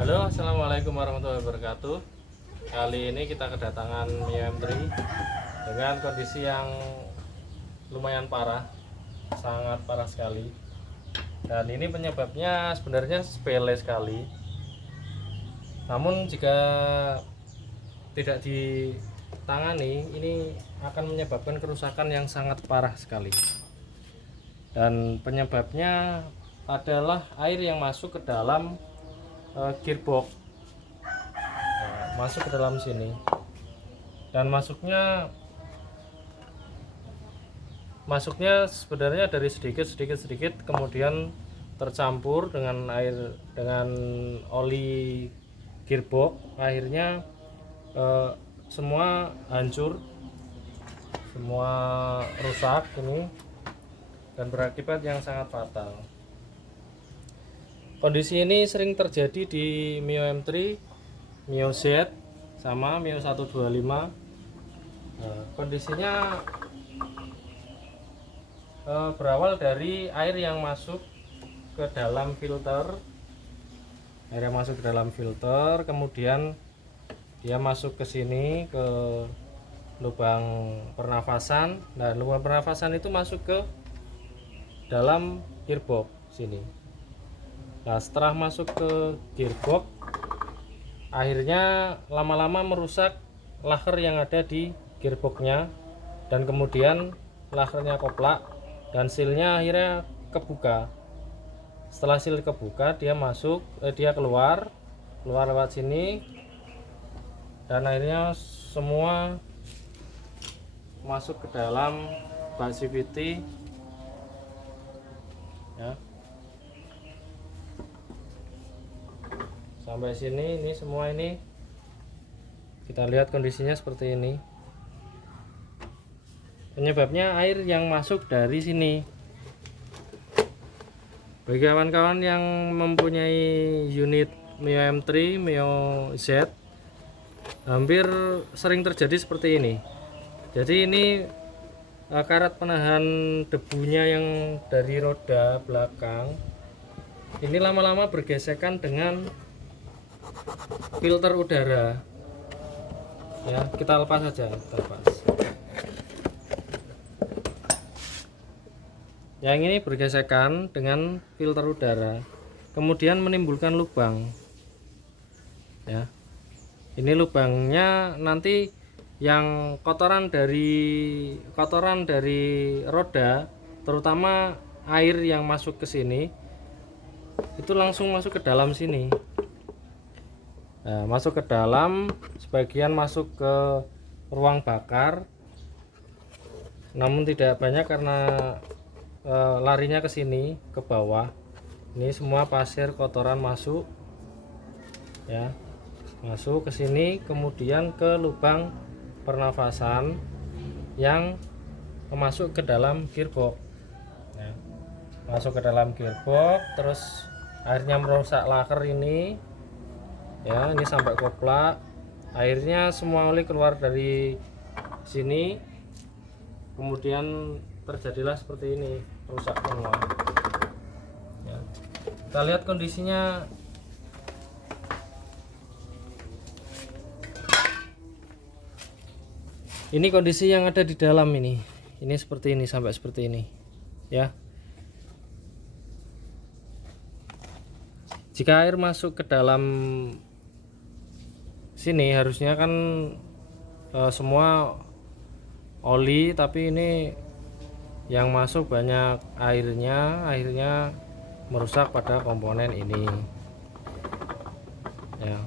Halo, assalamualaikum warahmatullahi wabarakatuh. Kali ini kita kedatangan Mio M3 dengan kondisi yang lumayan parah, sangat parah sekali. Dan ini penyebabnya sebenarnya sepele sekali. Namun jika tidak ditangani, ini akan menyebabkan kerusakan yang sangat parah sekali. Dan penyebabnya adalah air yang masuk ke dalam gearbox, masuk ke dalam sini, dan masuknya sebenarnya dari sedikit kemudian tercampur dengan air, dengan oli gearbox, akhirnya semua hancur, semua rusak ini, dan berakibat yang sangat fatal. Kondisi ini sering terjadi di Mio M3, Mio Z, sama Mio 125. Kondisinya berawal dari air yang masuk ke dalam filter, kemudian dia masuk ke sini, ke lubang pernafasan. Nah, lubang pernafasan itu masuk ke dalam gearbox sini. Nah, setelah masuk ke gearbox, akhirnya lama-lama merusak laker yang ada di gearboxnya, dan kemudian lakernya koplak dan sealnya akhirnya kebuka. Setelah seal kebuka, dia keluar lewat sini, dan akhirnya semua masuk ke dalam bak CVT ya. Sampai sini, ini semua, ini kita lihat kondisinya seperti ini. Penyebabnya air yang masuk dari sini. Bagi kawan-kawan yang mempunyai unit Mio M3, Mio Z, hampir sering terjadi seperti ini. Jadi ini karet penahan debunya yang dari roda belakang ini lama-lama bergesekan dengan filter udara ya. Kita lepas saja, yang ini bergesekan dengan filter udara, kemudian menimbulkan lubang ya. Ini lubangnya nanti yang kotoran dari roda, terutama air yang masuk ke sini itu langsung masuk ke dalam sini. Nah, masuk ke dalam, sebagian masuk ke ruang bakar, namun tidak banyak karena larinya ke sini, ke bawah. Ini semua pasir kotoran masuk ya, masuk ke sini, kemudian ke lubang pernafasan yang masuk ke dalam gearbox ya. Masuk ke dalam gearbox, terus akhirnya merusak laker ini ya. Ini sampai koplak, akhirnya semua oli keluar dari sini, kemudian terjadilah seperti ini, rusak semua ya. Kita lihat kondisinya. Ini kondisi yang ada di dalam ini seperti ini, sampai seperti ini ya. Jika air masuk ke dalam sini harusnya kan semua oli, tapi ini yang masuk banyak airnya, akhirnya merusak pada komponen ini ya.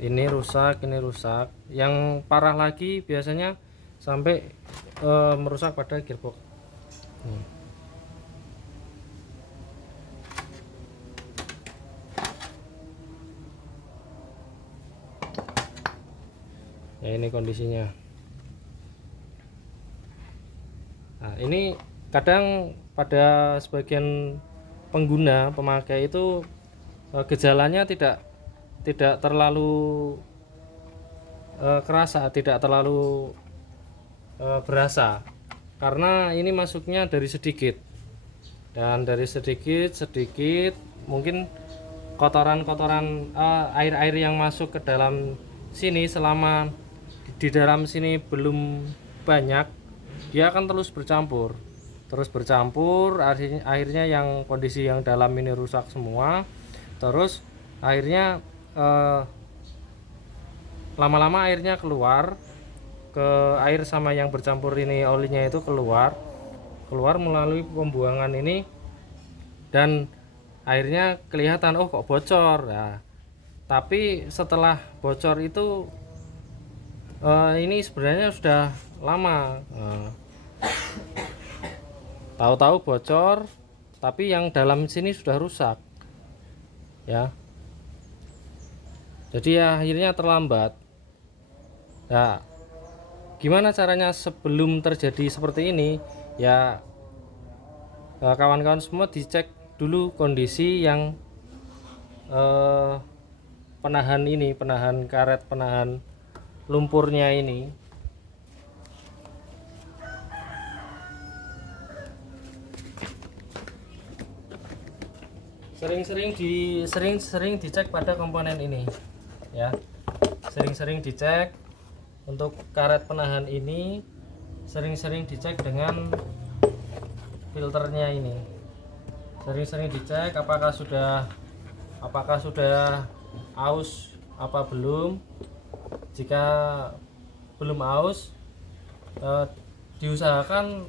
Ini rusak, ini rusak. Yang parah lagi biasanya sampai merusak pada gearbox. Ya, ini kondisinya. Nah, ini kadang pada sebagian pengguna, pemakai itu gejalanya tidak terlalu kerasa, tidak terlalu berasa, karena ini masuknya dari sedikit, dan dari sedikit mungkin kotoran-kotoran air-air yang masuk ke dalam sini selama di dalam sini belum banyak, dia akan terus bercampur, akhirnya yang kondisi yang dalam ini rusak semua. Terus akhirnya lama-lama airnya keluar ke air sama yang bercampur ini, olinya itu keluar melalui pembuangan ini, dan airnya kelihatan oh kok bocor ya. Tapi setelah bocor itu ini sebenarnya sudah lama, tahu-tahu bocor tapi yang dalam sini sudah rusak ya. Jadi ya akhirnya terlambat. Nah, gimana caranya sebelum terjadi seperti ini ya, kawan-kawan semua dicek dulu kondisi yang penahan karet, penahan lumpurnya ini. Sering dicek pada komponen ini ya, sering dicek untuk karet penahan ini, sering dicek dengan filternya ini, sering dicek apakah sudah aus apa belum. Jika belum aus, diusahakan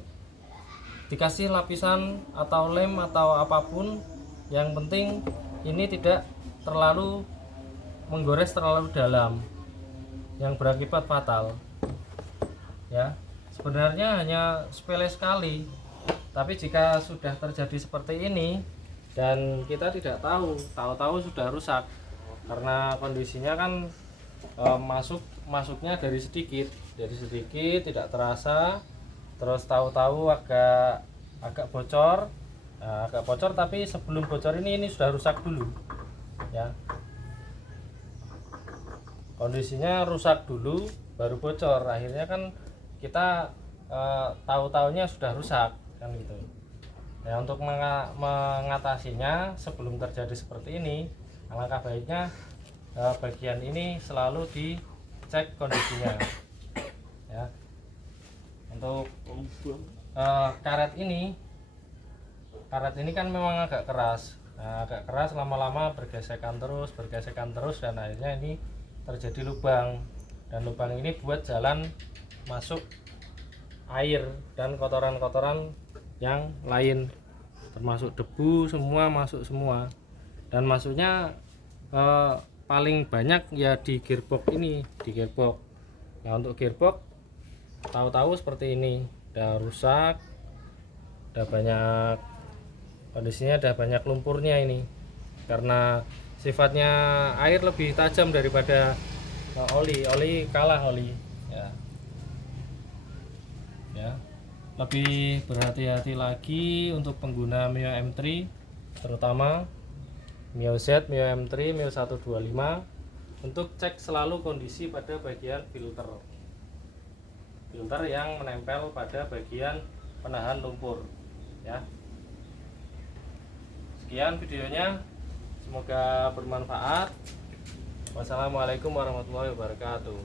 dikasih lapisan atau lem atau apapun, yang penting ini tidak terlalu menggores terlalu dalam yang berakibat fatal ya. Sebenarnya hanya sepele sekali, tapi jika sudah terjadi seperti ini dan kita tidak tahu sudah rusak, karena kondisinya kan masuknya dari sedikit tidak terasa, terus tahu-tahu agak bocor. Nah, agak bocor, tapi sebelum bocor ini sudah rusak dulu ya. Kondisinya rusak dulu baru bocor, akhirnya kan kita tahu-tahunya sudah rusak kan gitu ya. Untuk mengatasinya sebelum terjadi seperti ini, alangkah baiknya bagian ini selalu dicek kondisinya ya. Untuk karet ini kan memang agak keras. Nah, agak keras lama-lama bergesekan terus dan akhirnya ini terjadi lubang, dan lubang ini buat jalan masuk air dan kotoran-kotoran yang lain, termasuk debu semua masuk semua. Dan masuknya paling banyak ya di gearbox ini, di gearbox. Nah, untuk gearbox tahu-tahu seperti ini, udah rusak, udah banyak kondisinya, ada banyak lumpurnya ini, karena sifatnya air lebih tajam daripada oli kalah oli ya. Lebih berhati-hati lagi untuk pengguna Mio M3, terutama Mio Z, Mio M3, Mio 125, untuk cek selalu kondisi pada bagian filter yang menempel pada bagian penahan lumpur ya. Sekian videonya, semoga bermanfaat. Wassalamualaikum warahmatullahi wabarakatuh.